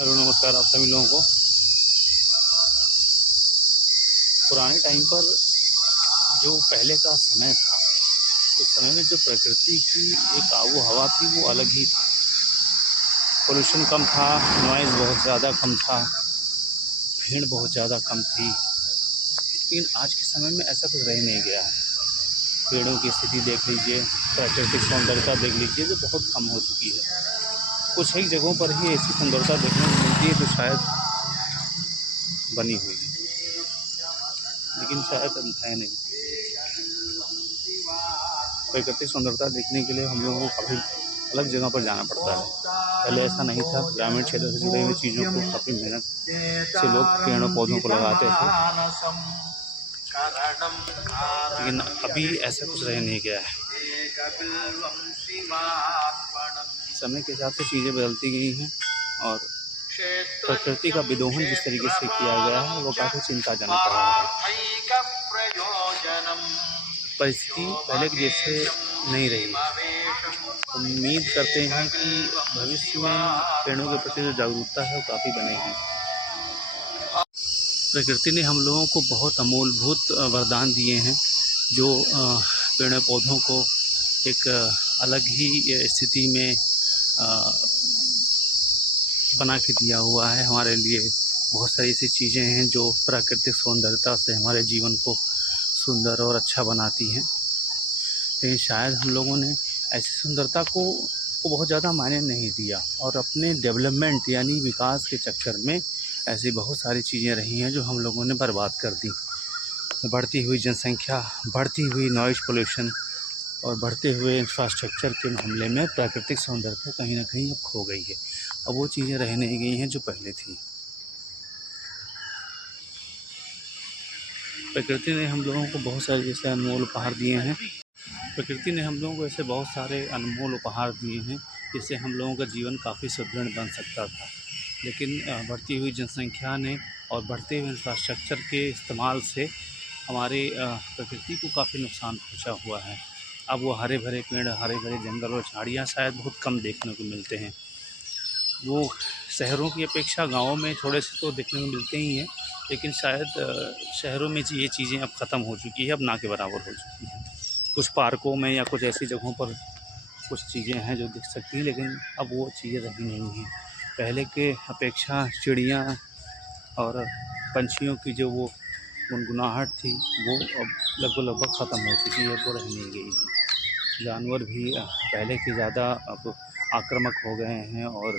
Hello नमस्कार आप सभी लोगों को। पुराने टाइम पर जो पहले का समय था, उस समय में जो प्रकृति की एक आबो हवा थी वो अलग ही थी। पोल्यूशन कम था, नॉइज़ बहुत ज़्यादा कम था, भीड़ बहुत ज़्यादा कम थी। लेकिन आज के समय में ऐसा कुछ रह नहीं गया है। पेड़ों की स्थिति देख लीजिए, प्राकृतिक सौंदर्यता देख लीजिए, जो बहुत कम हो चुकी है। कुछ एक जगहों पर ही ऐसी सुंदरता देखने को मिलती है जो शायद बनी हुई है, लेकिन शायद है नहीं। प्राकृतिक सुंदरता देखने के लिए हम लोगों को काफ़ी अलग जगह पर जाना पड़ता है। पहले ऐसा नहीं था। ग्रामीण क्षेत्र से जुड़े हुए चीज़ों को काफ़ी मेहनत से लोग पेड़ों पौधों को लगाते थे, लेकिन अभी ऐसा कुछ रह नहीं गया है। समय के हिसाब से चीज़ें बदलती गई हैं और प्रकृति का विदोहन जिस तरीके से किया गया है वो काफ़ी चिंताजनक रहा है। परिस्थिति पहले के जैसे नहीं रही। उम्मीद करते हैं कि भविष्य में पेड़ों के प्रति जो जागरूकता है वो काफ़ी बनेगी। प्रकृति ने हम लोगों को बहुत अमूलभूत वरदान दिए हैं, जो पेड़ पौधों को एक अलग ही स्थिति में बना के दिया हुआ है। हमारे लिए बहुत सारी ऐसी चीज़ें हैं जो प्राकृतिक सौंदर्यता से हमारे जीवन को सुंदर और अच्छा बनाती हैं। लेकिन शायद हम लोगों ने ऐसी सुंदरता को बहुत ज़्यादा मायने नहीं दिया और अपने डेवलपमेंट यानी विकास के चक्कर में ऐसी बहुत सारी चीज़ें रही हैं जो हम लोगों ने बर्बाद कर दी। बढ़ती हुई जनसंख्या, बढ़ती हुई नॉइज़ पोल्यूशन और बढ़ते हुए इंफ्रास्ट्रक्चर के मामले में प्राकृतिक सौंदर्यता कहीं ना कहीं अब खो गई है। अब वो चीज़ें रह नहीं गई हैं जो पहले थी। प्रकृति ने हम लोगों को बहुत सारे जैसे अनमोल उपहार दिए हैं। प्रकृति ने हम लोगों को ऐसे बहुत सारे अनमोल उपहार दिए हैं जिससे हम लोगों का जीवन काफ़ी सुदृढ़ बन सकता था। लेकिन बढ़ती हुई जनसंख्या ने और बढ़ते हुए इंफ्रास्ट्रक्चर के इस्तेमाल से हमारे प्रकृति को काफ़ी नुकसान पहुंचा हुआ है। अब वो हरे भरे पेड़, हरे भरे जंगल और झाड़ियाँ शायद बहुत कम देखने को मिलते हैं। वो शहरों की अपेक्षा गाँवों में थोड़े से तो देखने को मिलते ही हैं, लेकिन शायद शहरों में ये चीज़ें अब ख़त्म हो चुकी है, अब ना के बराबर हो चुकी हैं। कुछ पार्कों में या कुछ ऐसी जगहों पर कुछ चीज़ें हैं जो दिख सकती हैं, लेकिन अब वो चीज़ें रही नहीं हैं। पहले के अपेक्षा चिड़ियाँ और पंछियों की जो वो गुनगुनाहट थी वो अब लगभग ख़त्म हो चुकी है, वो रह नहीं गई है। जानवर भी पहले के ज़्यादा अब आक्रामक हो गए हैं और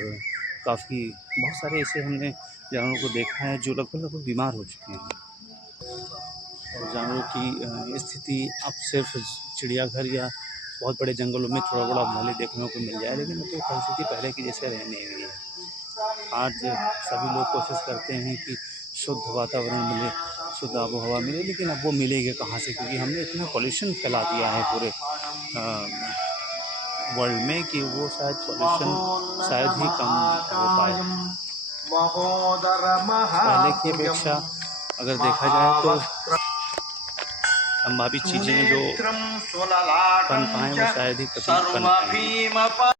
काफ़ी बहुत सारे ऐसे हमने जानवरों को देखा है जो लगभग बीमार हो चुके हैं। और जानवरों की स्थिति अब सिर्फ चिड़ियाघर या बहुत बड़े जंगलों में थोड़ा बड़ा भले देखने को मिल जाए, लेकिन वो परिस्थिति पहले की जैसे रह नहीं गई है। आज सभी लोग कोशिश करते हैं कि शुद्ध वातावरण मिले, शुद्ध आबो हवा मिले, लेकिन अब वो मिलेगी कहाँ से, क्योंकि हमने इतना पॉल्यूशन फैला दिया है पूरे वर्ल्ड में कि वो शायद पॉल्यूशन शायद ही कम हो पाए। पहले की अपेक्षा अगर देखा जाए तो संभावित चीज़ें जो बन पाएँ वो शायद ही कभी बन पाएंगी।